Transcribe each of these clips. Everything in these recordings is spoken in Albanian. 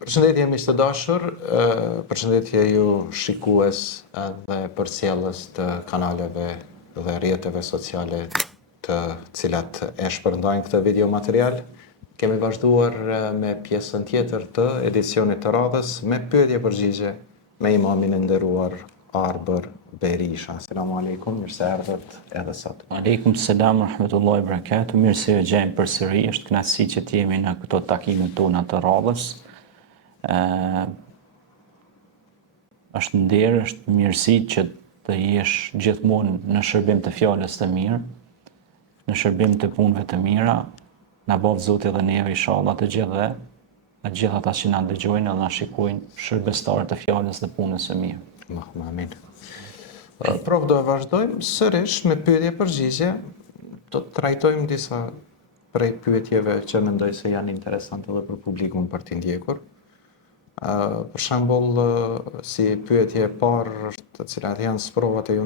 Përshëndetje miq të dashur, përshëndetje ju shikues dhe përcjellës të kanaleve dhe rrjeteve sociale të cilat e shpërndajnë këtë video material. Kemi vazhduar me pjesën tjetër të edicionit të radhës me pyetje përgjigje me imamin e nderuar Arbër Berisha. Selamu alaikum, mirë se erdhët edhe sot. Aleikum selam rahmetullahi barakatuh. Mirë se ju gjejmë përsëri. Është kënaqësi që të jemi në këto takimet tona të radhës. Është nder, është mirësi që të jesh gjithmonë në shërbim të fjalës të mirë, në shërbim të punëve të mira. Na bëv Zoti dhe neve inshallah të gjithë dhe gjithë ata që na dëgjojnë dhe na shikojnë shërbestarë të fjalës dhe punës së mirë. Amin. Prof, do e vazhdojmë sërish me pyetje përgjigje. Do të trajtojmë disa prej pyetjeve që mendoj se janë interesante edhe për publikun për t'i ndjekur. Për shembull, si pyetje e parë, të cilat janë sprovat e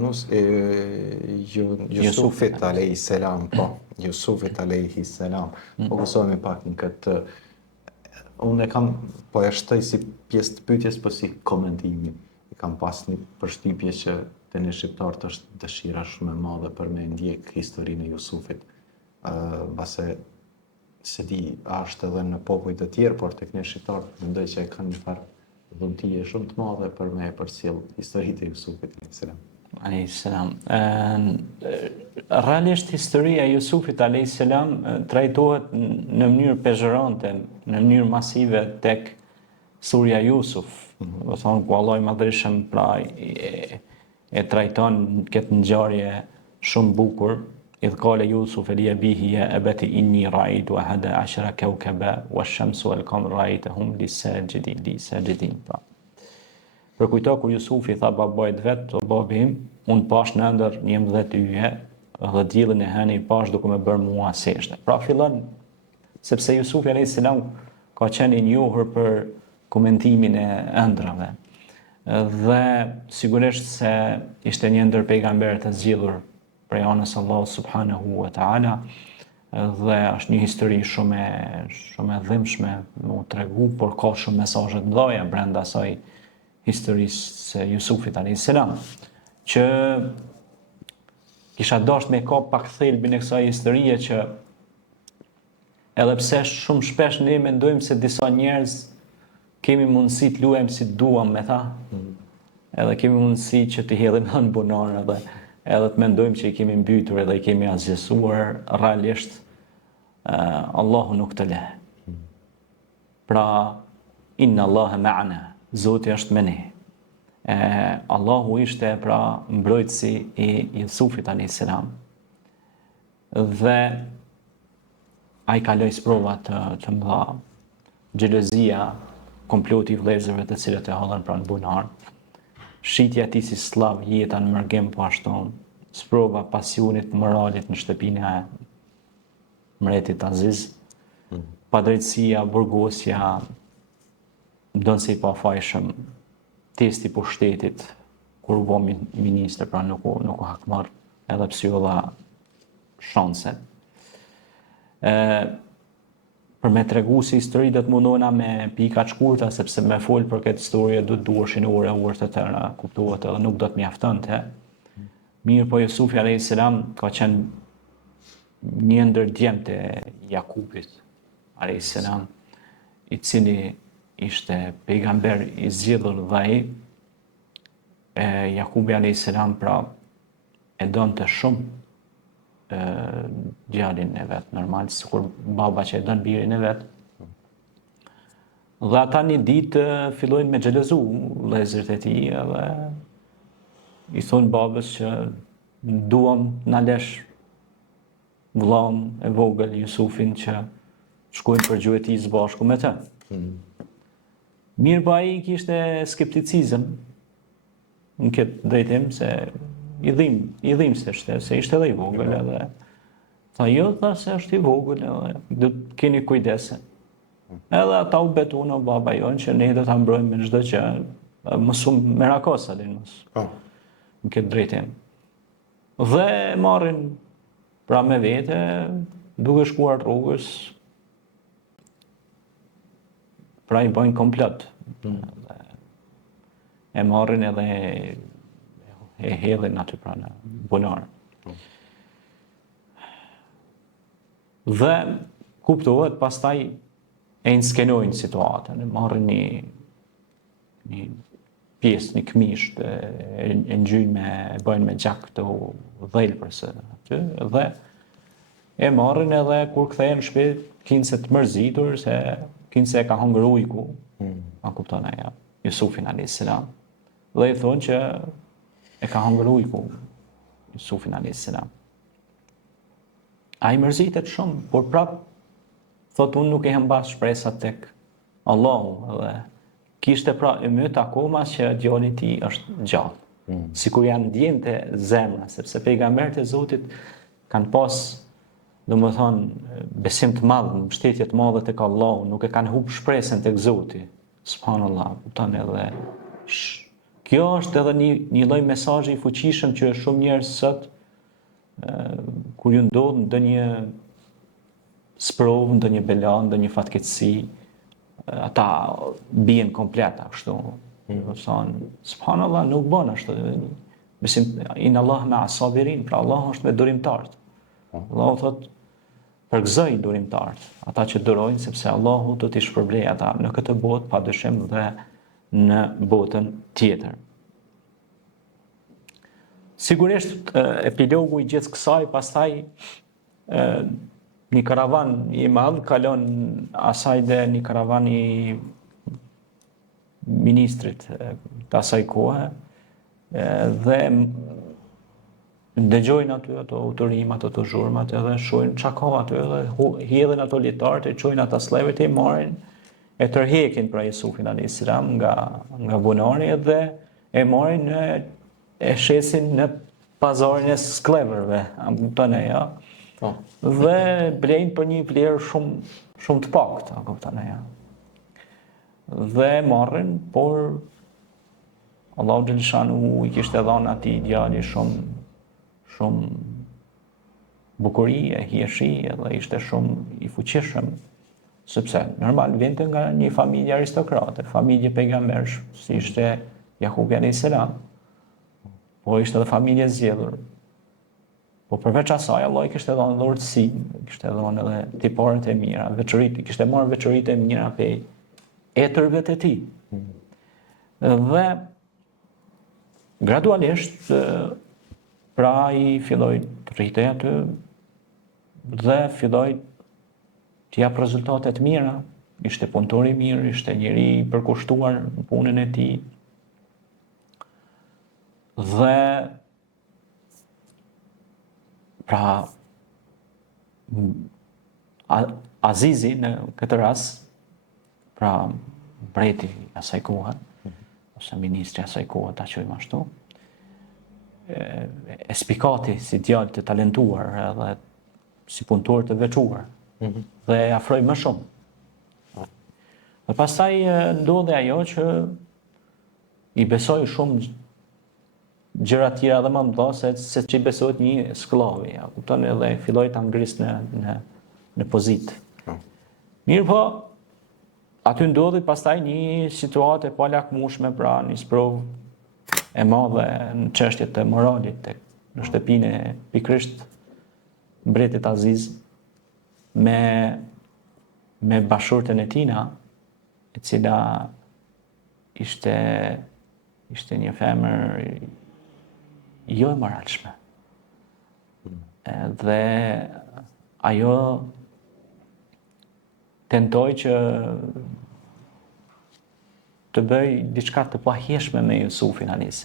Jusufit alayhis salam, po, Jusufit alayhis salam. Fokusohemi pak në këtë. Unë e kam po e shtoj si pjesë të pyetjes, po si komentimi. Kam pas një përshtypje që të një shqiptarët është dëshira shumë e madhe për me ndjek historinë e Jusufit. Base se di, është edhe në popull të tjerë, por tek një shqiptarët mendoj që e kanë një farë dhuntie shumë të madhe për me përcjell historitë e Jusufit alayhis salam. Realisht historia e Jusufit alayhis salam trajtohet në mënyrë pezhërante, në mënyrë masive tek surja Jusuf. Do thonë ku Allah i Madhërisëm pra e trajton këtë ngjarje shumë bukur. Idh qala Yusuf li abihi ya abati inni ra'aytu ahada 'ashara kawkaba wash-shamsu wal-qamara ra'aytuhum li-sajidin. Për kujto kur Jusufi tha babait vet, o babi im, unë pash në ëndër 11 yje dhe diellin e hënë i pash duke më bërë mua seshte. Pra fillon sepse Jusufi alayhis salam ka qenë i njohur për komentimin e ëndrave. Dhe sigurisht se ishte një ndër pejgamberët e zgjedhur prej anës Allahu subhanahu wa taala dhe është një histori shumë e dhimbshme më tregu, por ka shumë mesazhe të mëdha brenda asaj historisë së Jusufit alayhis salam, që kisha dashur me kap pak thelbin e kësaj historie që edhe pse shumë shpesh ne mendojmë se disa njerëz kemi mundësi të luajmë si duam me ta, edhe kemi mundësi që të hedhim në bunar edhe të mendojmë që i kemi mbytur edhe i kemi azhësuar, realisht Allahu nuk të leh. Pra, inna Allahe ma'ana, Zoti është me ne. Allahu ishte pra mbrojtësi i Jusufit alayhis salam. Dhe ai kaloi sprova të mëdha, xhelozia, komploti i vëllezërve të cilët e hollën pranë bunar, shitja e tij si slav, jeta në mërgim po ashtu, sprova pasionit moralit në shtëpinë e mretit Aziz, padrejtësia, burgosja, ndonse i pafajshëm, testi i pushtetit, kur u bë ministër, pra nuk u hakmar, edhe pse u dha shanse. Për me tregu si histori do të mundona me pika të shkurta, sepse me fol për këtë historie do të duheshin ore të tëra, kuptohet edhe nuk do të mjaftonte. Mirë po Jusufi alayhis salam ka qenë një ndër djemtë e Jakubit alayhis salam, i cili ishte pejgamber i zgjedhur dhe ai Jakubi alayhis salam pra e donte shumë djalin e vet, normal, sikur baba që e don birin e vet. Dhe ata një ditë fillojnë me xhelozu vëllezërit e tij dhe i thonë babës që duam na lesh vëllain e vogël Jusufin që shkojnë për gjuetis bashku me të. Mirë po ai kishte skepticizëm në këtë drejtim se i dhim se ishte edhe i vogël edhe tha jo, tha se është i vogël edhe do të keni kujdese. Edhe ata u betuan baba jonë që ne do ta mbrojmë me çdo gjë, më shumë merakos alin mos. Në këtë drejtim. Dhe marrin pra me vete, duke shkuar rrugës, pra i bëjnë komplot. E marrin edhe e hedhin aty pra në bunar. Dhe kuptohet pastaj e inskenojnë situatën, e marrin një pjesë, një këmishë, e ngjynë e bëjnë me gjak të dhelpërës aty, dhe e marrin edhe kur kthehen në shtëpi, kinë se të mërzitur, se kinë se e ka hongër ujku, a kupton aja, Jusufin a.s. Dhe i thonë që e ka hongër ujku, Jusufin a.s. A i mërzitet shumë, por prap, thotë unë nuk e hembas shpresat tek Allahu, edhe kishte pra e myt akoma që djali i tij është gjallë. Sikur janë ndjente zemra, sepse pejgamberët e Zotit kanë pas, domethënë, besim të madh, mbështetje të madhe tek Allahu, nuk e kanë humbur shpresën tek Zoti. Subhanallahu, kupton edhe. Kjo është edhe një lloj mesazhi i fuqishëm që shumë njerëz sot kur ju ndodh ndonjë sprovë, ndonjë bela, ndonjë fatkeqësi, ata bien kompleta kështu. Do thonë, subhanallahu, nuk bën ashtu. Besim in Allah ma sabirin, pra Allah është me durimtarët. Allahu thotë përgëzoi durimtarët, ata që durojnë, sepse Allahu do t'i shpërblejë ata në këtë botë padyshim dhe në botën tjetër. Sigurisht epilogu i gjithë kësaj pastaj një karavan i madh kalon asaj dhe një karavan i ministrit të asaj kohe dhe dëgjojnë aty ato uturimat, ato zhurmat edhe shohin çka ka aty edhe hidhen ato lietarët e çojnë ata slevët e marrin e tërheqin pra Jusufin a.s. nga bunari dhe e marrin e shesin në pazarin e sklevërve, kupton e ja. Dhe blejnë për një vlerë shumë të paktë, kupton e ja. Dhe marrin, por Allahu xhaleshanu i kishte dhënë atij djali shumë bukuri e hieshi dhe ishte shumë i fuqishëm, sepse normal vinte nga një familje aristokrate, familje pejgambersh, si ishte Jakubi a.s. Po ishte edhe familje zgjedhur. Po përveç asaj, Allah i kishte dhënë edhe urtësinë, kishte dhënë edhe tiparet e mira, veçoritë, kishte marrë veçoritë e mira prej etërve të tij. Dhe gradualisht pra i filloi të rritej aty dhe filloi të jap rezultate të mira, ishte punëtor i mirë, ishte njëri i përkushtuar në punën e tij. Dhe pra Azizi në këtë rast, pra mbreti asaj kohe, ose ministri asaj kohe, ta quajmë ashtu, e spikati si djalë të talentuar edhe si punëtor të veçuar dhe e afroi më shumë. Dhe pastaj ndodhi ajo që i besoi shumë gjëra të tjera dhe më mëdha se që i besohet një skllavi, ja, kupton, edhe filloi ta ngrisë në pozitë. Mirë po, aty ndodhi pastaj një situatë e palakmueshme, pra një sprovë e madhe në çështjet të moralit në shtëpinë e pikërisht mbretit Aziz me bashortën e tina, e cila ishte një femër jo e moralshme. Dhe ajo tentoi që të bëj diçka të pahishme me Jusufin a.s.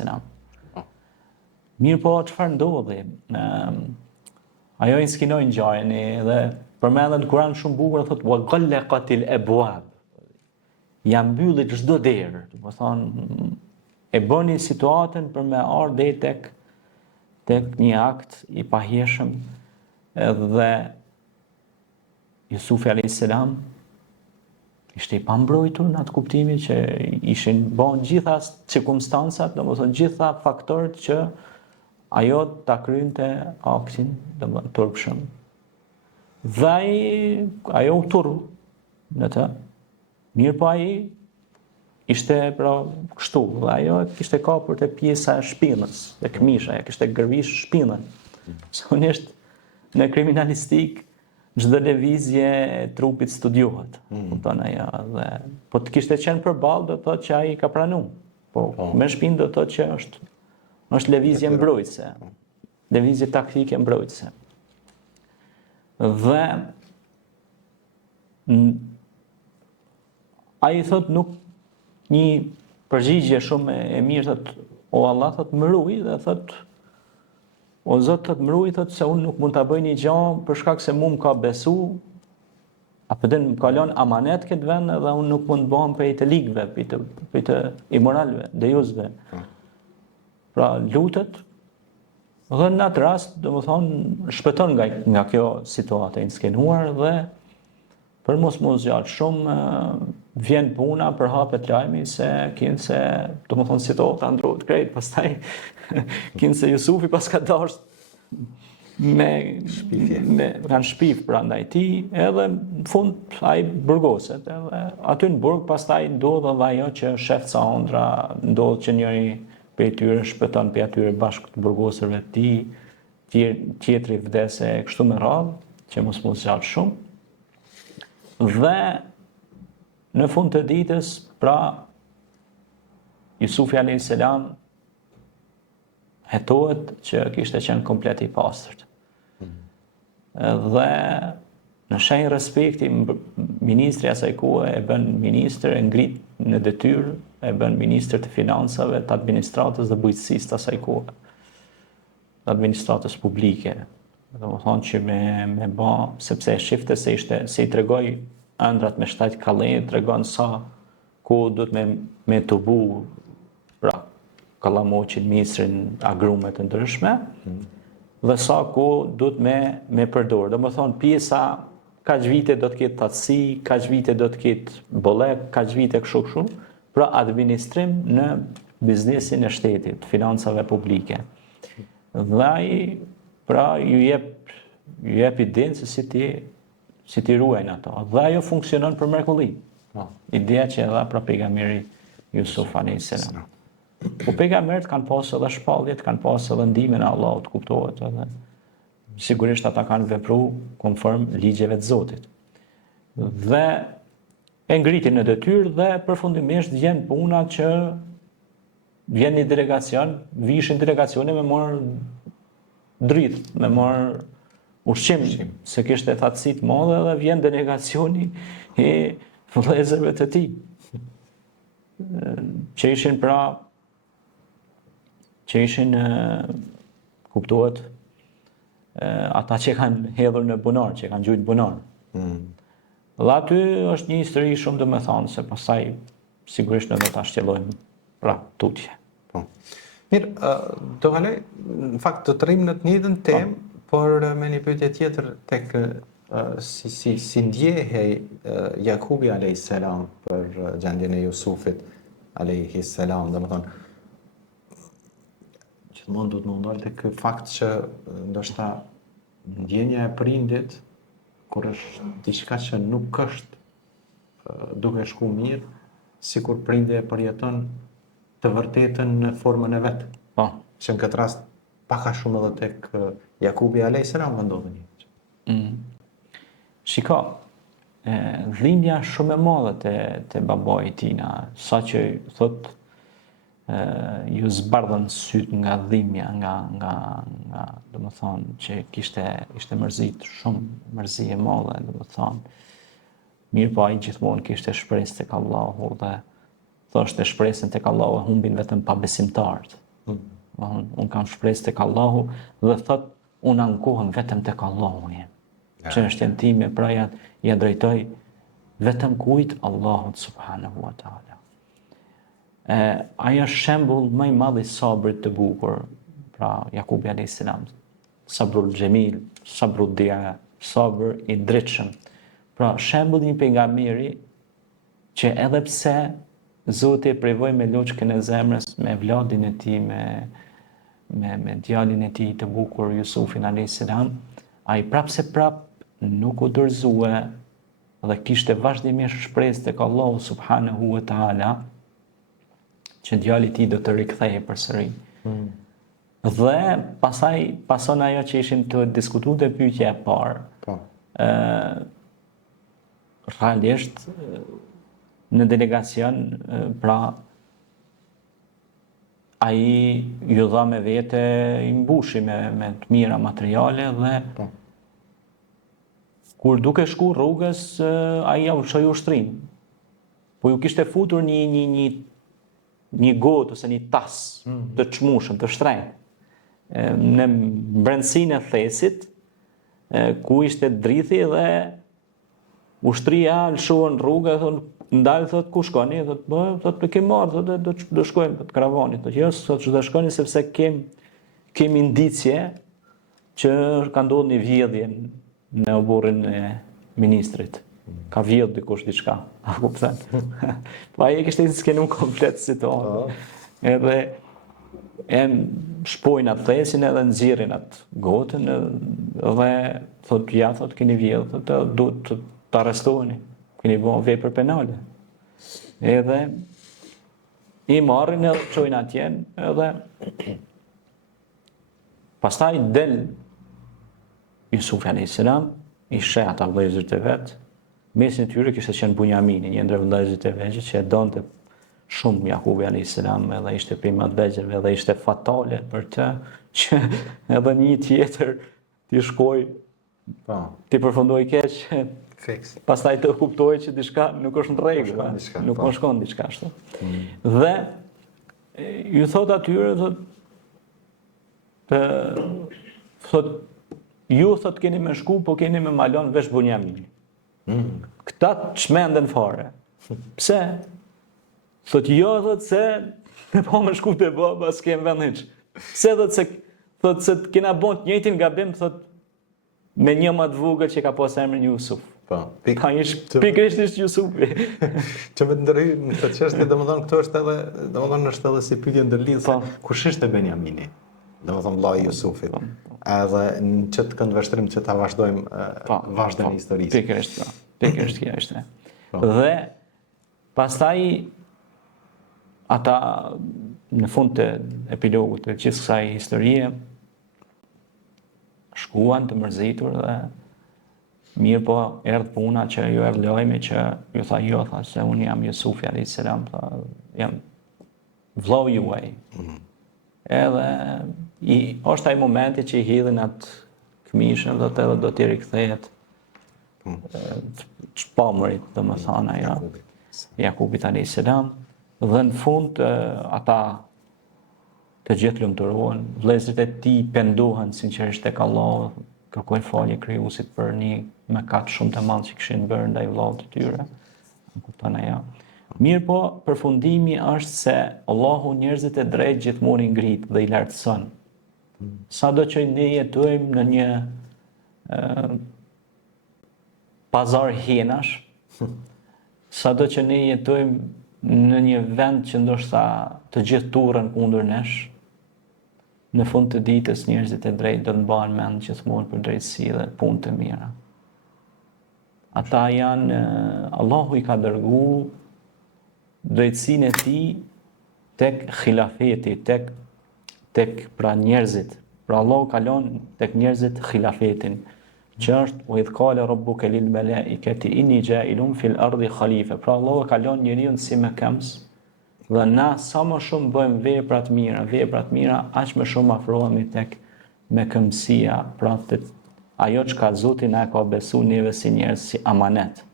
Mirë po, çfarë ndodhi? Ajo inskinoi ngjarjen dhe përmendet në Kur'an shumë bukur, thotë wa ghallaqatil abwab. Ja mbylli çdo derë, do të thonë e bëni situatën për me ardhe tek një akt i pahishëm, dhe Jusufi a.s. ishte i pambrojtur në atë kuptimi që ishin bën gjitha cirkumstancat, domethënë gjitha faktorët që ajo ta krynte aktin, domethënë turpshëm. Dhe ajo u turru në të, Mirë po ai ishte pra kështu, dhe ajo kishte kapur te pjesa e shpinës, te këmisha, ja kishte gërvish shpinën. Zakonisht në kriminalistik çdo lëvizje e trupit studiohet. Kupton ajo dhe po të kishte qenë përballë do thotë që ai ka pranuar. Po me shpinë do thotë që është lëvizje mbrojtëse. Lëvizje taktike mbrojtëse. Dhe ai thot nuk një përgjigje shumë e mirë thot o Allah thot më ruaj dhe thot o Zot thot më ruaj thot se unë nuk mund ta bëj një gjë për shkak se mua më ka besu apo den më ka lënë amanet këtë vend dhe unë nuk mund të bëhem prej të ligëve, prej të imoralëve, dejuzve. Pra lutet dhe në atë rast domethënë shpëton nga kjo situatë e skenuar dhe për mos mu zgjat shumë vjen puna për hapet lajmi se kinë se domethënë situata ndrohet krejt, pastaj kinë se Jusufi pas ka dashur kanë shpif prandaj tij, edhe në fund ai burgoset, edhe aty në burg pastaj ndodh edhe ajo që shef ca ëndra, ndodh që njëri prej tyre shpëton prej atyre bashkë të burgosërve të tij, tjetri vdes e kështu me radhë, që mos zgjat shumë. Dhe në fund të ditës, pra Jusufi a.s. hetohet që kishte qenë komplet i pastërt. Dhe në shenjë respekti, ministri asaj kohe e bën ministër, e ngrit në detyrë, e bën ministër të financave, të administratës dhe bujqësisë të asaj kohe, të administratës publike. Dhe më thonë që me ba, sepse e shifte se i tregoj ëndrat me 7 kallë, tregon sa ku do të me të bu, pra, kallamoqin, misrin, agrumet të ndryshme, dhe sa ku do të me përdor. Dhe më thonë, pjesa, kaq vite do të ketë tatësi, kaq vite do të ketë bollek, kaq vite kështu, pra administrim në biznesin e shtetit, financave publike. Dhe ai, pra, ju jep idenë se si ti ruajnë ato. Dhe ajo funksionon për mrekulli. Ideja që e dha pra pejgamberi Jusuf a.s. Po pejgamberët kanë pasur edhe shpalljet, kanë pasur edhe ndihmën e Allahut, kuptohet edhe. Sigurisht ata kanë vepruar konform ligjeve të Zotit. Dhe e ngritin në detyrë dhe përfundimisht vjen puna që vjen një delegacion, vishin delegacione me marr dritë, me marr ushqim, se kishte thatësi të madhe dhe vjen delegacioni i vëllezërve të tij. Që ishin pra kuptohet ata që kanë hedhur në bunar, që kanë gjujt bunar. Dhe aty është një histori shumë domethënë se pastaj sigurisht ne do ta shtjellojmë pra tutje. Po. Mirë, do kaloj në fakt të rrim në të njëjtën temë, por me një pyetje tjetër tek si ndjehej Jakubi a.s. për gjendjen e Jusufit a.s. Domethënë gjithmonë do të më ndalë tek fakt që ndoshta ndjenja e prindit kur është diçka që nuk është duke shku mirë, sikur prindi e përjeton të vërtetën në formën e vet. Po. Që në këtë rast pak a shumë edhe tek Jakubi a.s. ka ndodhur një. Shiko, dhimbja shumë e madhe te babai i tina, saqë thot ju zbardhën syt nga dhimbja, nga domethënë që ishte mërzit, shumë mërzi e madhe, domethënë. Mirë po ai gjithmonë kishte shpresë tek Allahu dhe thoshte shpresën tek Allahu humbin vetëm pabesimtarët. Unë kam shpresë tek Allahu dhe thot unë ankohem vetëm tek Allahu. Çështjen time pra ja drejtoj vetëm kujt? Allahut subhanahu wa taala. Ajo është shembull më i madh i sabrit të bukur, pra Jakubi a.s. Sabrul Gjemil, sabrul dia, sabër i drejtshëm. Pra shembull një pejgamberi që edhe pse Zoti e privoi me loçkën e zemrës, me vladin e tij, me djalin e tij të bukur Jusufin a.s. ai prapse prap nuk u dorëzua dhe kishte vazhdimisht shpresë tek Allahu subhanahu wa taala që djali i tij do të rikthehej përsëri. Dhe pason ajo që ishim të diskutuar te pyetja e parë. Po. Realisht në delegacion, pra ai ju dha me vete i mbushi me të mira materiale dhe Po. kur duke shku rrugës, ai ja ushtroi ushtrin. Po ju kishte futur një gotë ose një tas të çmueshëm, të shtrenjtë në brendësinë e thesit, ku ishte drithi dhe ushtria lëshuan rrugë, ndalë, thot, ku shkoni? Thot, ke marrë, thot, do shkojmë, thot, karavani. Thot, jo, thot, që do shkoni sepse kemi indicje që ka ndodhur një vjedhje në oborrin e ministrit. Ka vjedhur dikush diçka. A kupton? Po ai kishte skenum komplet situatën. Edhe shpojnë atë thesin edhe nxirrin atë gotën dhe thot, ja, thot, keni vjedhur, thot, duhet të arrestoheni. Keni bërë vepër penale. Edhe i marrin edhe çojnë atje edhe pastaj del Yusuf alayhis salam, i sheh ata vëllezërit e vet. Mesin e tyre kishte qenë Bunjamini, një ndër vëllezërit e vet që e donte shumë Jakubi alayhis salam, edhe ishte prej mëdhëgjërve dhe ishte fatale për të që edhe një tjetër t'i shkoj, t'i përfundoi keq. Fiks. Pastaj të kuptoj që diçka nuk është në rregull, nuk po shkon diçka ashtu. Dhe ju thot atyre, thot, ju thot keni me shku, po keni me malon vesh Bunjamini. Këta çmenden fare. Pse? Thot, jo, thot, se me po me shku te baba, s'kem vend hiç. Pse thot se kena bën të njëjtin gabim, thot, me një më të vogël që ka pas emrin Yusuf. Po. Pikërisht ishte Yusufi. Që më ndërhy në këtë çështje, domethënë këto është edhe si pyetje ndërlidhur se kush ishte Benjamini? Domethënë vllai i Yusufit. Edhe në çet këndvështrim që ta vazhdojmë vazhdimin e historisë. Pikërisht kjo ishte. Dhe pastaj ata në fund të epilogut të gjithë kësaj historie shkuan të mërzitur dhe mirë po erdhë puna që ju erdhë lojmi që ju tha jo, tha se unë jam Yusufi alayhis salam, tha jam vllau juaj. Edhe është ai momenti që i hidhin atë këmishën dhe edhe do t'i rikthehet çpamërit, domethënë ajo Jakubit alayhis salam, dhe në fund ata të gjithë lumturohen, vëllezërit e tij pendohen sinqerisht tek Allahu, kërkojnë falje Krijuesit për një mëkat shumë të madh që kishin bërë ndaj vllaut të tyre. Kupton ajo. Mirë po, përfundimi është se Allahu njerëzit e drejtë gjithmonë i ngrit dhe i lartëson. Sado që ne jetojmë në një pazar hienash, sado që ne jetojmë në një vend që ndoshta të gjithë turren kundër nesh, në fund të ditës njerëzit e drejtë do të mbahen mend gjithmonë për drejtësi dhe punë të mira. Ata janë, Allahu i ka dërguar drejtësinë e tij tek khilafeti, tek pra njerëzit. Pra Allahu ka lënë tek njerëzit khilafetin, që është u idh qala rabbuka lil malaikati inni ja'ilun fil ardi khalifa. Pra Allahu ka lënë njeriu si mëkams. Dhe na sa më shumë bëjmë vepra të mira, aq më shumë afrohemi tek mëkëmësia, pra ajo çka Zoti na ka besuar neve si njerëz si amanet.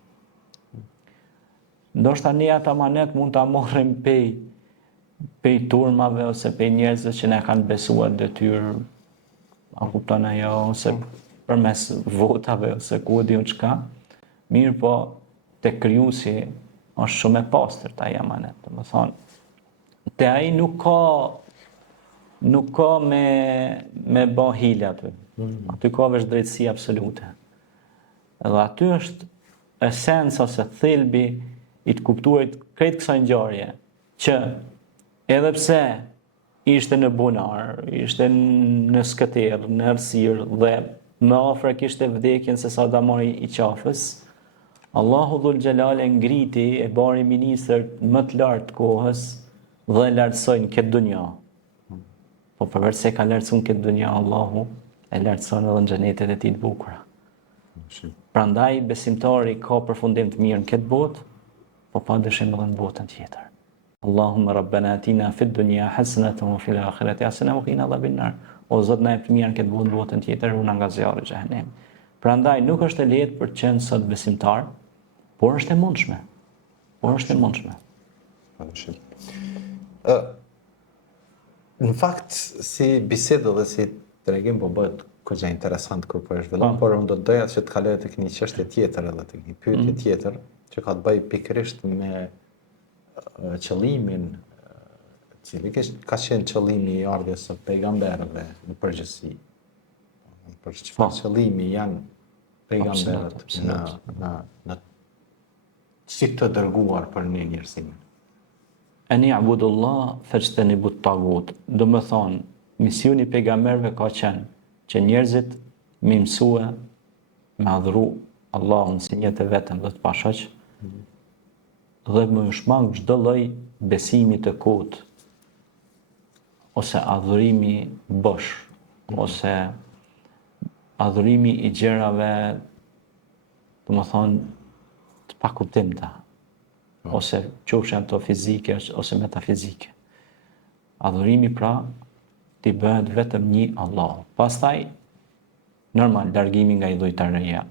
Ndoshta ne atë amanet mund ta marrim pej turmave ose pej njerëzve që na kanë besuar detyrë, a kupton ajo, ose përmes votave ose ku diun çka. Mirë po tek Krijuesi është shumë e pastërt ai amanet, domethënë te ai nuk ka me bë hile aty. Aty ka vesh drejtësi absolute. Edhe aty është esenca ose thelbi i të kuptuarit krejt kësaj ngjarje, që edhe pse ishte në bunar, ishte në skëterë, në errësirë dhe më afër kishte vdekjen se sa ta mori i qafës, Allahu dhul Gjelale ngriti e bari ministër më të lartë kohës dhe lartësojnë këtë dunja. Po përveç se ka lartësuar këtë dunja, Allahu e lartëson edhe në xhenetet e tij të bukura. Prandaj besimtari ka përfundim të mirë në këtë botë, po padyshim edhe në botën tjetër. Allahumma rabbana atina fid dunya hasanatan wa fil akhirati hasanatan wa qina adhaban nar. O Zot, na jep të mirën këtë botë, botën tjetër, una nga zjarri i xhehenemit. Prandaj nuk është e lehtë për të qenë sot besimtar, por është e mundshme. Padyshim. Në fakt, si bisedë dhe si tregim po bëhet kogja interesant kur po e zhvillon, por unë do të doja që të kaloj tek një çështje tjetër edhe tek një pyetje tjetër që ka të bëjë pikërisht me qëllimin cili ka qenë qëllimi i ardhjes së pejgamberëve në përgjithësi. Për çfarë qëllimi janë pejgamberët në si të dërguar për një njerëzimin. Ani abudullah fajtanibut tagut. Do më thonë, misioni i pejgamberëve ka qenë që njerëzit me mësue me adhuru Allahun si një të vetëm dhe të pashoq, dhe më shmang çdo lloj besimi të kotë, ose adhurimi bosh, ose adhurimi i gjërave, do më thonë, të pakuptimta, ose qofshin ato fizike ose metafizike. Adhurimi pra t'i bëhet vetëm një Allah. Pastaj, normal, largimi nga idhujtaria.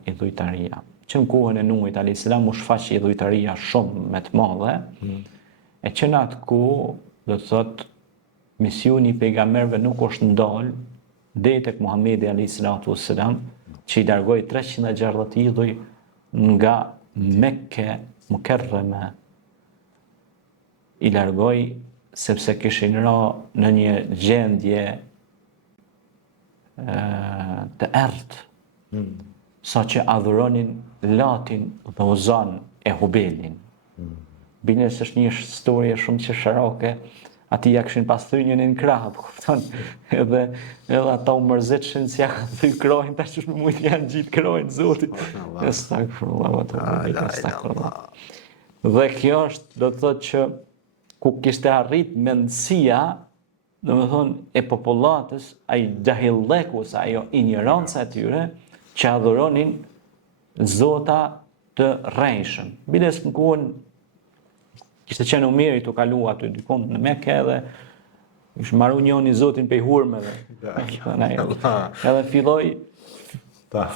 Që në kohën e Nuhit alayhis salam u shfaq idhujtaria shumë me të madhe, e që në atë kohë, do të thotë, misioni i pejgamberëve nuk është ndalë deri tek Muhamedi alayhis salam, që i largoi 360 idhuj nga Mekke Mukarreme, i largoi sepse kishin ra në një gjendje të errët, sa që adhuronin Latin dhe Uzan e Hubelin. Bine se është një historie shumë qesharake, ati ja kishin pas thynjën në krah, kupton? Edhe ata u mërzitshin si ja ka thyr krojnë, tash që mujt janë gjithë krojnë, Zotit. Astagfirullah. Dhe kjo është, do të thotë që ku kishte arrit mendësia, do të thonë, e popullatës, ai jahilleku, ajo ignoranca e tyre, që adhuronin zota të rrejshëm. Biles në kohën kishte qenë Umeri të kalu aty dikon në Mekë edhe ishte marrë njëri zotin pej hurmeve. Edhe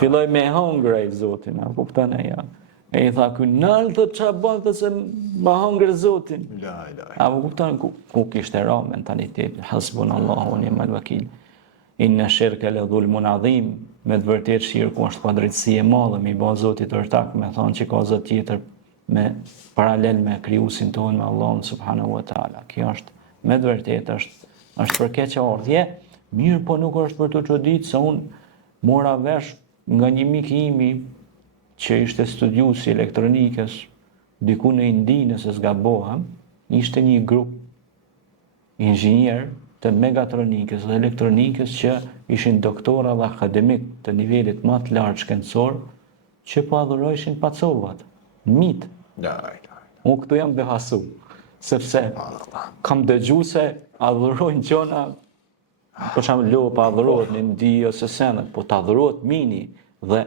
filloi me hongër zotin, a kupton ajo. E i tha, ky nalë të qa bënë të se ma hongër zotin. A kupton ku kishte ra mentalitet, hasbunallahu wa ni'mal wakil. Inna shirka la dhulmun adhim, me të vërtet shirku është padrejtësi e madhe, me i bë zotit ortak, me thonë që ka zot tjetër me paralel me krijuesin tonë, me Allahun subhanahu wa taala. Kjo është me të vërtet është për keqë ardhje, mirë po nuk është për të çudit se unë mora vesh nga një mik i imi që ishte studiusi elektronikës diku në Indi, nëse s'gabohem, ishte një grup inxhinier të megatronikës dhe elektronikës që ishin doktora dhe akademik të nivelit më të lartë shkencor, që po adhurojshin pacovat, mit. Unë këtu jam behasu, sepse kam dëgju se adhurojnë gjona, për shembull lopa adhurohet në Indi ose senet, po të adhurohet mini dhe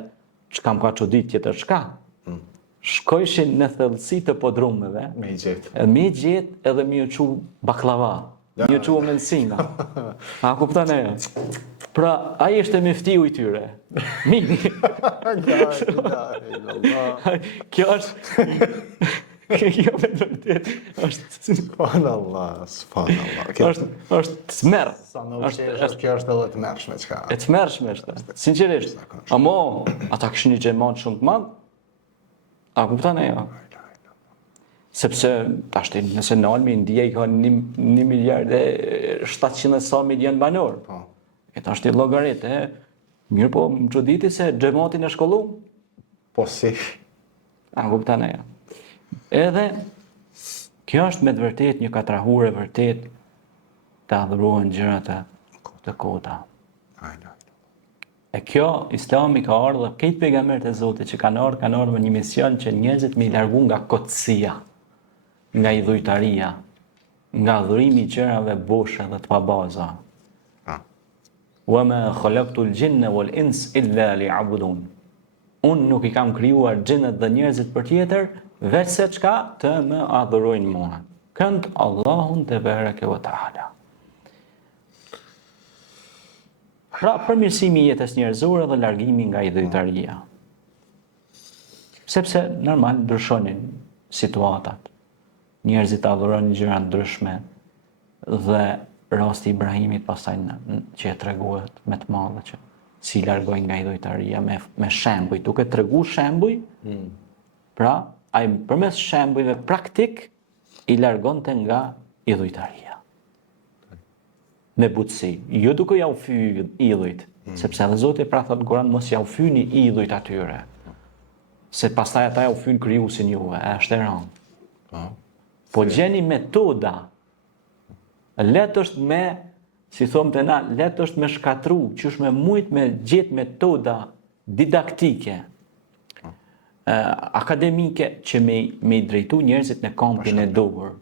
që kam ka çudit tjetër çka. Shkojshin në thellësi të podrumeve, me i gjet edhe me u çu baklava. Një quë mendësina. A kupton e? Pra, ai ishte meftiu i tyre. Mini. Kjo është... Kjo me vërtet është... Subhanallah. është smerë. Kjo është edhe të mërshme çka. E të mërshme është. Sinqerisht. Amo, ata kishin një xhamat shumë të madh. A kupton e? Sepse tashti nëse nalmi India i ka 1 miliard e 700 milion banor. E tashti llogarit, mirë po më çuditi se xhamatin e shkollu. Po si. A kupton ajo. Edhe kjo është me të vërtet një katrahure vërtet të adhurohen gjërat të kota. E kjo, Islami ka ardhur dhe këtë pejgamberët e Zotit që kanë ardhur me një mision që njerëzit me i largu nga kotësia, nga idhujtaria, nga adhurimi i gjërave boshe dhe të pabaza. Wa ma khalaqtul jinna wal ins illa liya'budun. Unë nuk i kam krijuar xhenët dhe njerëzit për tjetër, veç se çka të më adhurojnë mua. Kënd Allahun te bareke ve taala. Pra, përmirësimi i jetës njerëzore dhe largimi nga idhujtaria. Sepse normal ndryshonin situatat. Njerëzit adhurojnë gjëra ndryshme dhe rasti i Ibrahimit pastaj që e treguohet me të madhe që si largojnë nga idhujtaria me shembuj, duke tregu shembuj. Pra, ai përmes shembujve praktik i largonte nga idhujtaria. Me butësi, jo duke ja u fy idhujt, sepse edhe Zoti pra thot në Kur'an mos ja u fyni idhujt atyre. Se pastaj ata ja u fyn krijuesin juve, është e rëndë. Po gjeni metoda. Letë është me, si thomë të na, letë është me shkatru, që është me mujt me gjetë metoda didaktike, akademike, që me i drejtu njerëzit në kampin e duhur.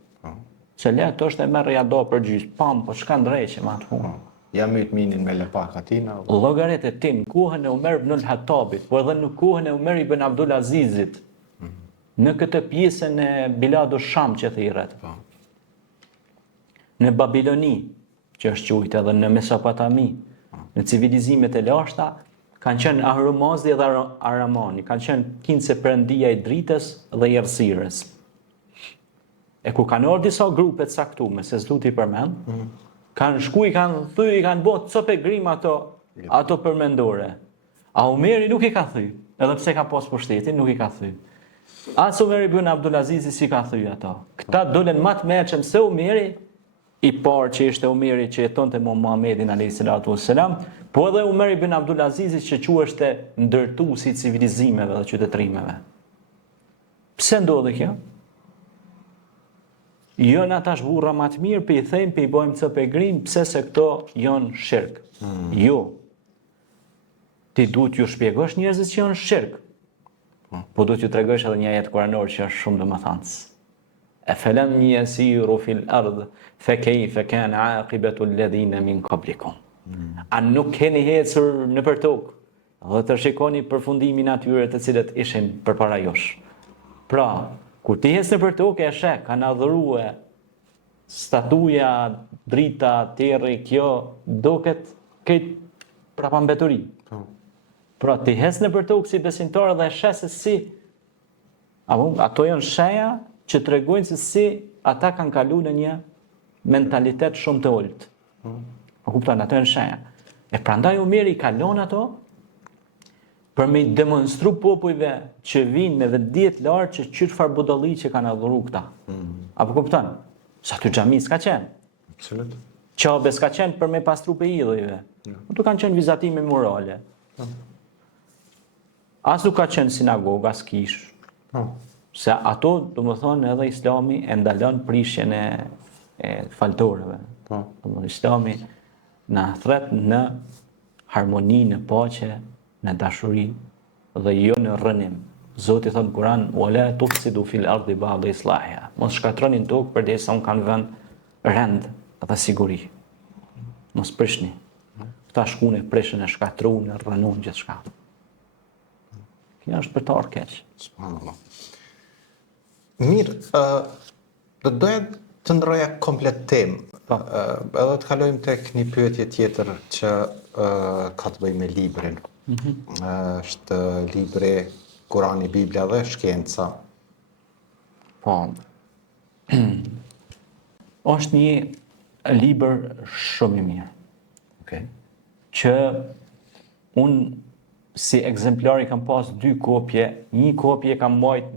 Se letë është e merë ja do për gjysë, pam, po shka ndrejqe ma të punë. Ja mytë minin me lepak atina. Llogaret e tim, kohën e Umer ibn al-Hattabit, po edhe në kohën e Umer ibn Abdul Azizit, në këtë pjesën e Biladu Sham që thirret. Në Babiloni, që është quajtur edhe në Mesopotami, në civilizimet e lashta, kanë qenë Ahurmazdi dhe Aramani, kanë qenë kinse perëndia i dritës dhe i errësirës. E ku kanë ardhur disa grupe të caktuara, se s'du t'i përmend, kanë shku i kanë thy, i kanë bërë copë grim ato përmendore. A Umeri nuk i ka thy, edhe pse ka pas pushtetin, nuk i ka thy. As Umeri ibn Abdulazizi si ka thy ato. Këta dolen më të mëshëm se Umeri, i parë që ishte Umeri që jetonte me Muhamedin alayhis salatu wassalam, po edhe Umeri ibn Abdulazizi që quheshte ndërtuesi i civilizimeve dhe qytetërimeve. Pse ndodhi kjo? Jo në ata shburra më të mirë, pe i thejmë, pe i bojmë copë grim, pse se këto janë shirk. Jo. Ti duhet ju shpjegosh njerëzit që janë shirk. Po duhet ju tregosh edhe një ajet kuranor që është shumë domethënës. Afalam yasiru fil ard fa kayfa kana aqibatu alladhina min qablikum. A nuk keni ecur nëpër tokë dhe të shikoni përfundimin atyre të cilët ishin përpara jush. Pra, kur ti hes nëpër tokë e sheh, kanë adhuruar statuja, drita, terri, kjo duket këtë prapambeturi. Pra, ti hes nëpër tokë si besimtar dhe e sheh se si ato janë shenja që tregojnë se si ata kanë kaluar në një mentalitet shumë të ulët. Po kupton, ato janë shenja. E prandaj Umeri kalon ato për me demonstru popujve që vinë me dhe djetë lartë që qyrë farë budalli që kanë adhuru këta. Apo kupton? Sa të xhami s'ka qenë. Absolut. Qabe s'ka qenë për me pastru pe idhujve. Tu kanë qenë vizatime morale. As nuk ka qenë sinagoga, as kish. Se ato, do më thonë, edhe Islami e ndalon prishjen e faltorëve. Islami në thret në harmoni, në paqe, në dashuri dhe jo në rënim. Zoti thot në Kur'an: "Wala tufsidu fil ardi ba'da islahiha." Mos shkatronin tokë përderisa unë kanë vënë rend dhe siguri. Mos prishni. Këta shkune prishën e shkatruan, e rënuan gjithçka. Kjo është për të ardhur keq. Subhanallah. Mirë, do doja të ndroja komplet temë. Edhe të kalojmë tek një pyetje tjetër që ka të bëjë me librin. Është libri Kurani, Bibla dhe shkenca. Po. Është një libër shumë i mirë. Okay. Që unë si ekzemplari kam pas 2 kopje, një kopje kam mbajt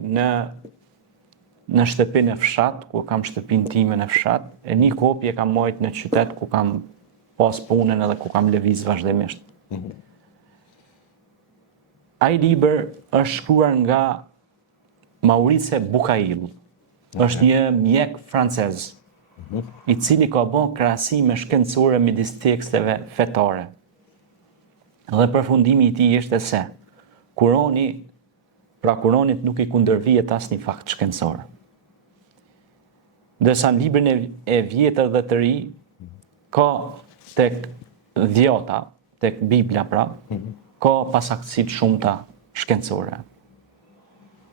në shtëpinë e fshat, ku kam shtëpinë time në fshat, e një kopje kam mbajt në qytet ku kam pas punën edhe ku kam lëviz vazhdimisht. Ai libër është shkruar nga Maurice Bucaille. Është një mjek francez, i cili ka bën krahasime shkencore midis teksteve fetare. Dhe përfundimi I tij ishte se Kuronit nuk I kundërvihet asnjë fakt shkencor. Ndërsa në librin e vjetër dhe të ri ka tek dhjota, tek Bibla pra, ka pasaktësi të shumta shkencore.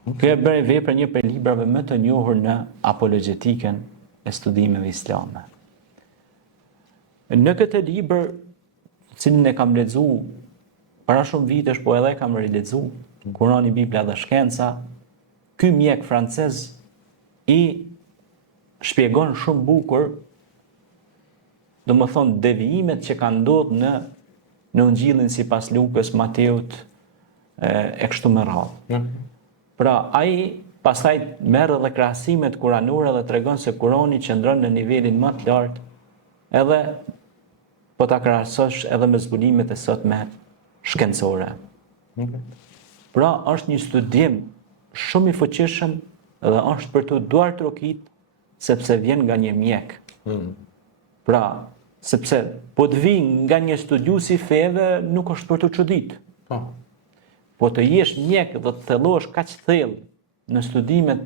Kjo e bëri vepër një prej librave më të njohur në apologjetikën e studimeve islame. Në këtë libër, cilin e kam lexuar para shumë vitesh, po edhe kam rilexuar, Kurani, Bibla dhe shkenca, ky mjek francez I shpjegon shumë bukur, domethënë devijimet që kanë ndodhur në Ungjillin sipas Lukës, Mateut e kështu me radhë. Pra ai pastaj merr edhe krahasimet kuranore dhe tregon se Kurani qëndron në nivelin më të lartë, edhe po ta krahasosh edhe me zbulimet e sotme shkencore. Pra është një studim shumë I fuqishëm dhe është për të duar trokit sepse vjen nga një mjek. Pra, sepse po të vi nga një studius I feve nuk është për të çudit. Po të jesh mjek dhe të thellosh kaq thellë në studimet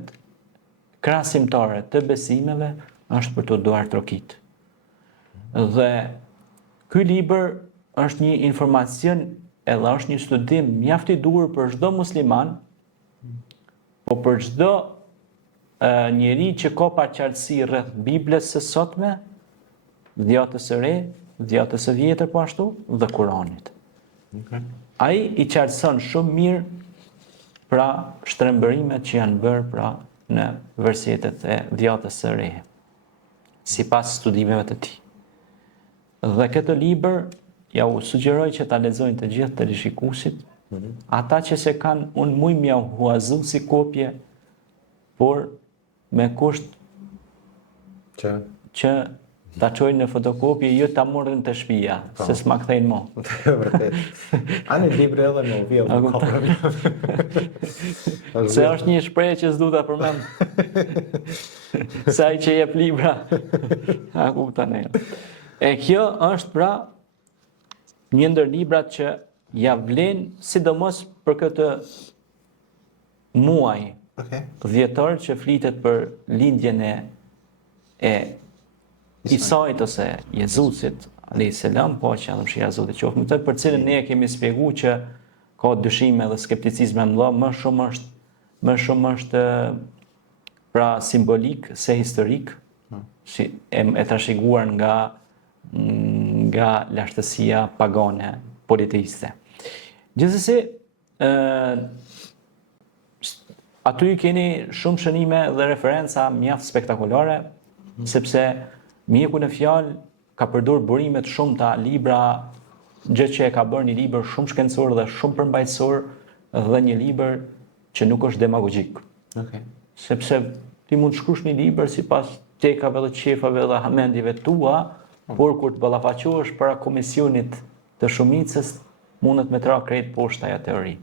krahasimtare të besimeve është për të duar trokit. Dhe ky libër është një informacion edhe është një studim mjaft I duhur për çdo musliman, po për çdo njeri që ka paqartësi rreth Biblës së sotme, dhjatës së re, dhjatës së vjetër po ashtu dhe Kuranit. Ai I qartëson shumë mirë pra shtrembërimet që janë bërë pra në versetet e dhjatës së re, sipas studimeve të tij. Dhe këtë libër ja u sugjeroj që ta lexojnë të gjithë të rishikuesit, ata që se kanë, unë muj mja huazu si kopje, por me kusht që ta çojnë në fotokopje, jo ta morrin të shtëpia, se s'ma kthejnë mo. Vërtet. Ani libri edhe më vjen nuk ka problem. Se është një shprehje që s'du ta përmend. Se ai që jep libra. A kupton ne. E kjo është pra një ndër librat që ja vlen sidomos për këtë muaj dhjetor që flitet për lindjen e Isait ose Jezusit alayhis salam, po që edhe mëshira e Zotit qoftë me të, për cilën ne kemi shpjeguar që ka dyshime dhe skepticizme më më shumë është pra simbolik se historik, si e trashëguar nga lashtësia pagane politeiste. Gjithsesi, aty keni shumë shënime dhe referenca mjaft spektakolare, sepse mjeku në fjalë ka përdor burime të shumta, libra, gjë që e ka bërë një libër shumë shkencor dhe shumë përmbajtësor dhe një libër që nuk është demagogjik. Sepse ti mund të shkruash një libër sipas tekave dhe qefave dhe hamendjeve tua, por kur të ballafaqohesh para komisionit të shumicës, mundet me tra krejt poshtë ajo teori.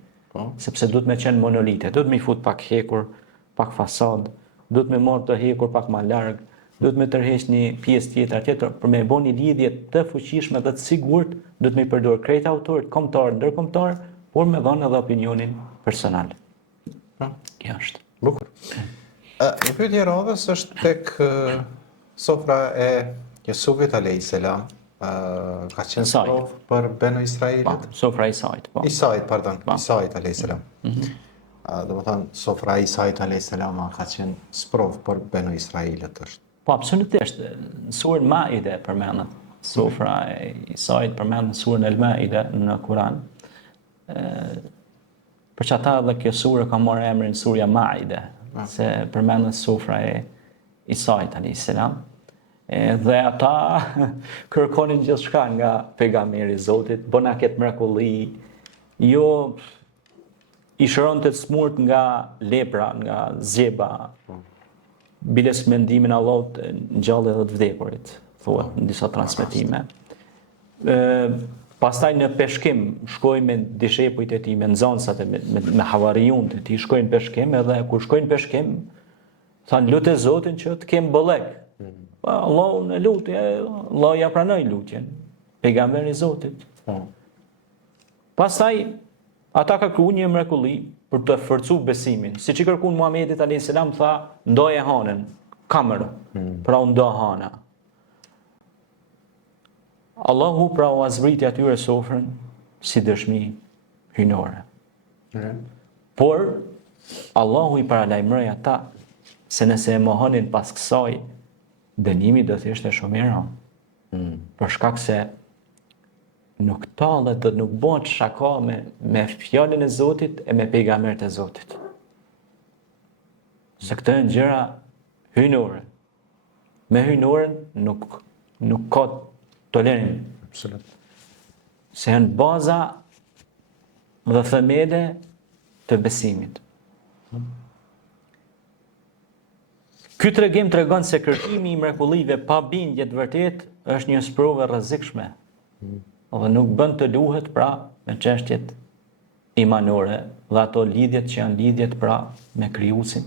Sepse duhet me qenë monolite, duhet me I fut pak hekur, pak fasad, duhet me marrë të hekur pak më larg, duhet me tërheq një pjesë tjetër, për me bën një lidhje të fuqishme dhe të sigurt, duhet me I përdor krejt autorët kombëtar, ndërkombëtar, por me dhënë edhe opinionin personal. Kjo është. Bukur. Një pyetje radhës është tek sofra e Jesuvit alayhis salam, ka qenë sprov për Beno Israilit? Sofra e Isait, po. Isait alayhis salam. Domethënë sofra e Isait alayhis salam ka qenë sprov për Beno Israilit është. Po absolutisht, në surën Maide përmendet. Sofra e Isait përmendet në surën El-Maide në Kur'an. Për çata edhe kjo surë ka marrë emrin surja Maide, se përmendet sofra e Isait alayhis salam. Dhe ata kërkonin gjithçka nga pejgamberi I Zotit, bëna këtë mrekulli, jo I shëronte të smurt nga lepra, nga zjeba, biles mendimin Allahut ngjallë edhe të vdekurit, thuhet në disa transmetime. Pastaj në peshkim shkoi me dishepujt e tij, me nxënësat me havarijunt e tij, shkojnë peshkim edhe kur shkojnë peshkim, thanë lutë Zotin që të kem bollek. Allahu në lutje, Allah ja pranoi lutjen. Pejgamberi I Zotit. Pastaj ata ka kriju një mrekulli për të forcuar besimin. Siç i kërkuan Muhamedit alayhis salam, tha, ndoje hanën, kamër, pra u ndo hana. Allahu pra u azbriti atyre sofrën si dëshmi hyjnore. Por Allahu i paralajmëroi ata se nëse e mohonin pas kësaj, dënimi do të ishte shumë i rëndë. Për shkak se nuk tallet dhe nuk bëhet shaka me fjalën e Zotit e me pejgamberët e Zotit. Se këto janë gjëra hyjnore. Me hyjnoren nuk ka tolerim. Absolut. Se janë baza dhe themele të besimit. Ky tregim tregon se kërkimi i mrekullive pa bindje të vërtet është një sprovë e rrezikshme. Dhe nuk bën të luhet pra me çështjet imanore dhe ato lidhjet që janë lidhjet pra me krijuesin.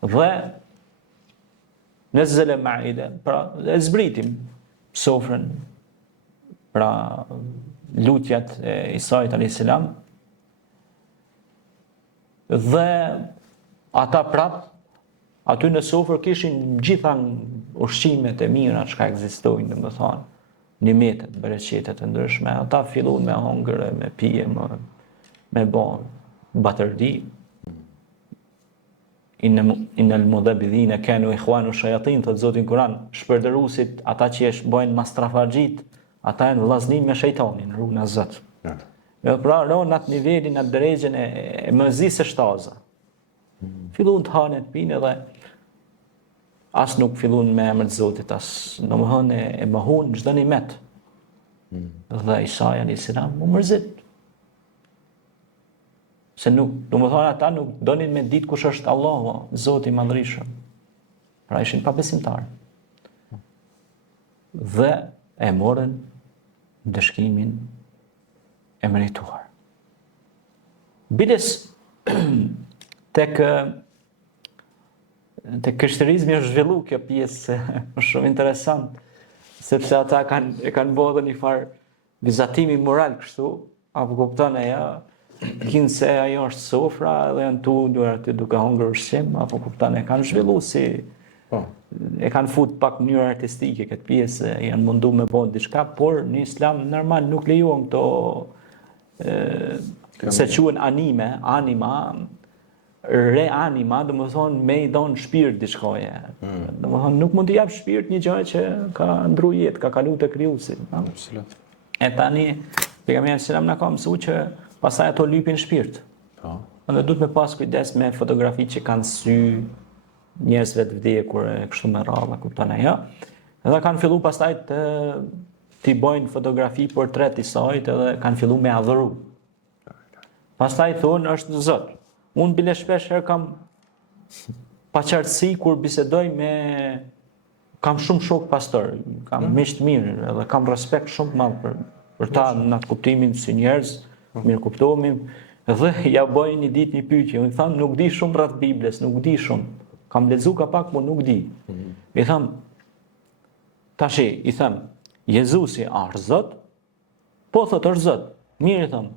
Dhe në zële Maide, pra e zbritim sofrën, pra lutjat e Isait alayhis salam, dhe ata prap aty në sofër kishin gjitha ushqimet e mira që ka ekzistojnë, domethënë, nimetet, bereqetet e ndryshme. Ata filluan me hongër, me pije, me bon batërdi. Innal mudhabbidhina kanu ikhwanu shayatin, thot Zoti në Kur'an, shpërndëruesit, ata që bojnë mastrafaxhit, ata janë vllaznin me shejtanin, rrugën e Zot. Jo, pra ron atë nivelin, atë drejtën e mëzisë së shtaza. Filluan të hanë, të pinë dhe as nuk filluan me emrin e Zotit, as domethënë e mohon çdo nimet. Dhe Isa alayhis salam u mërzit. Se nuk, domethënë ata nuk donin me ditë kush është Allahu, Zoti i Madhërisht. Pra ishin pabesimtar. Dhe e morën dëshkimin e merituar. Bides tek krishterizmi është zhvillu kjo pjesë shumë interesant, sepse ata kanë bërë një farë vizatimi moral kështu, apo kupton e ja, kinë se ajo është sofra dhe janë tu duke hongër ushqim, apo kupton e kanë zhvillu si e kanë fut pak mënyrë artistike këtë pjesë, janë mundu me bërë diçka, por në Islam normal nuk lejuan këto se quhen anima, reanima, do më thonë me i donë shpirt diçkaje. Do më thonë nuk mund të jap shpirt një gjë që ka ndru jetë, ka kalu të krijuesi. Absolut. E tani, pejgamberi selam na ka mësuar që pastaj ato lypin shpirt. Po. Dhe duhet me pas kujdes me fotografi që kanë sy njerëzve të vdekur e kështu me radhë, kupton ajo. Edhe kanë filluar pastaj t'i bojnë fotografi portret i saj edhe kanë filluar me adhuru. Pastaj thonë është Zot. Unë bile shpesh herë kam paqartësi kur bisedoj kam shumë shok pastor, kam miq të mirë, edhe kam respekt shumë të madh për ta në atë kuptimin si njerëz, mirë kuptohemi, dhe ja bëj një ditë një pyetje, unë tham nuk di shumë rreth Biblës, nuk di shumë. Kam lexuar ka pak, por nuk di. I tham tashi, i them, Jezusi është Zot? Po thot është Zot. Mirë, i them.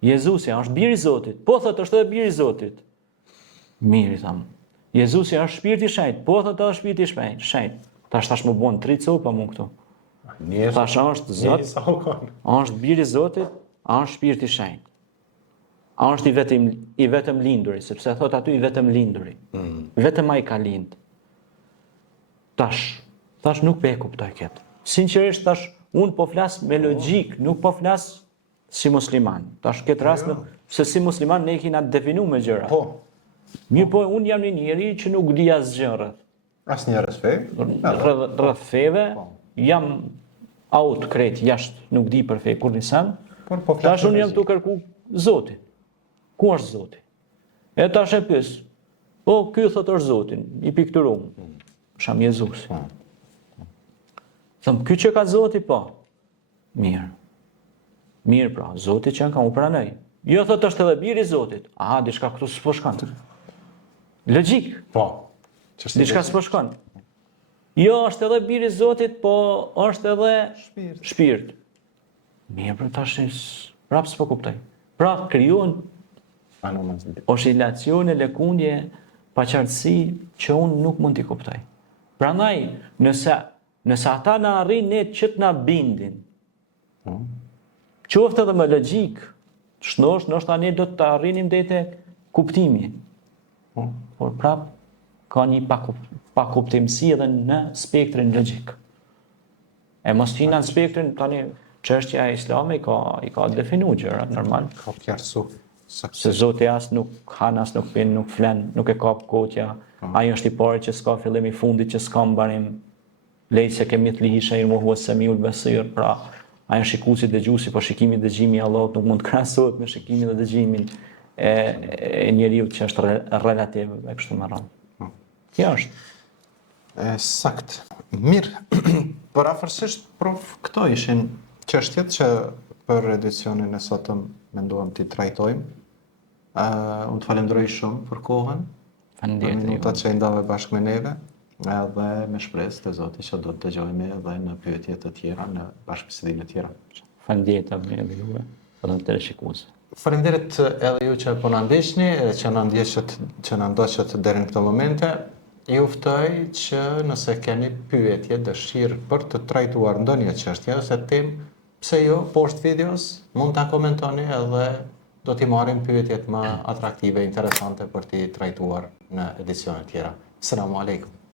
Jezusi është biri i Zotit. Po thot është edhe biri i Zotit. Mirë, i them. Jezusi është shpirti i shenjtë. Po thot është shpirti i shenjtë. Tash më bën 3 copa mua këtu. Tash është Zot. Është biri i Zotit, është shpirti i shenjtë. Është i vetëm linduri, sepse thot aty i vetëm linduri. Vetëm ai ka lind. Tash nuk pe kuptoj këtë. Sinqerisht tash unë po flas me logjik, nuk po flas si musliman. Tash këtë rast se si musliman ne kemi definuar me gjëra. Po. Mirë, po unë jam një njeri që nuk di asgjë rreth. Asnjë rreth Rreth feve, jam out krejt jashtë, nuk di për fe kur nisan. Tash unë jam tu kërku Zotin. Ku është Zoti? E tash e pyes. Po ky thot është Zotin, i pikturum. Sham Jezus. Thëm, ky që ka Zoti, po. Mirë pra, Zoti që ka u pranoj. Jo thot është edhe biri i Zotit. Aha, diçka këtu s'po shkon. Logjik. Po. Diçka s'po shkon. Jo, është edhe biri i Zotit, po është edhe shpirt. Mirë pra, tash Prap s'po kuptoj. Prap krijon Anomazi. oscilacione, lëkundje, paqartësi që unë nuk mund t'i kuptoj. Prandaj, nëse ata na arrin ne që t'na bindin, qoftë edhe me logjik, shnosh, ndoshta ne do të arrinim deri te kuptimi. Por prap ka një pakuptimsi edhe në spektrin logjik. E mos qina në spektrin tani çështja e Islamit i ka definuar gjërat normal. Ka qartësu. Se Zoti as nuk han, as nuk pin, nuk flen, nuk e kap kotja. Ai është i parë që s'ka fillim i fundit, që s'ka mbarim. Lejse kemi të lihi shajr huwa samiul basir, pra ai është shikuesi dëgjuesi, po shikimi dhe dëgjimi i Allahut nuk mund të krahasohet me shikimin dhe dëgjimin e njeriu që është relativ e kështu me radhë. Kjo është. Sakt. Mirë. Por afërsisht, prof, këto ishin çështjet që për edicionin e sotëm menduam t'i trajtojmë. Unë të falenderoj shumë për kohën, për minutat që i ndave bashkë me neve, edhe me shpresë të Zoti që do të dëgjojmë edhe në pyetje të tjera, në bashkëbisedime të tjera. Faleminderit edhe juve për të teleshikues. Faleminderit edhe ju që po na ndiqni, që na ndjeshët, që na ndoqët deri në këtë momente. Ju ftoj që nëse keni pyetje, dëshirë për të trajtuar ndonjë çështje ose temë, pse jo, poshtë videos, mund ta komentoni edhe do t'i marrim pyetjet më atraktive, interesante për t'i trajtuar në edicione tjera. Selamu alaikum.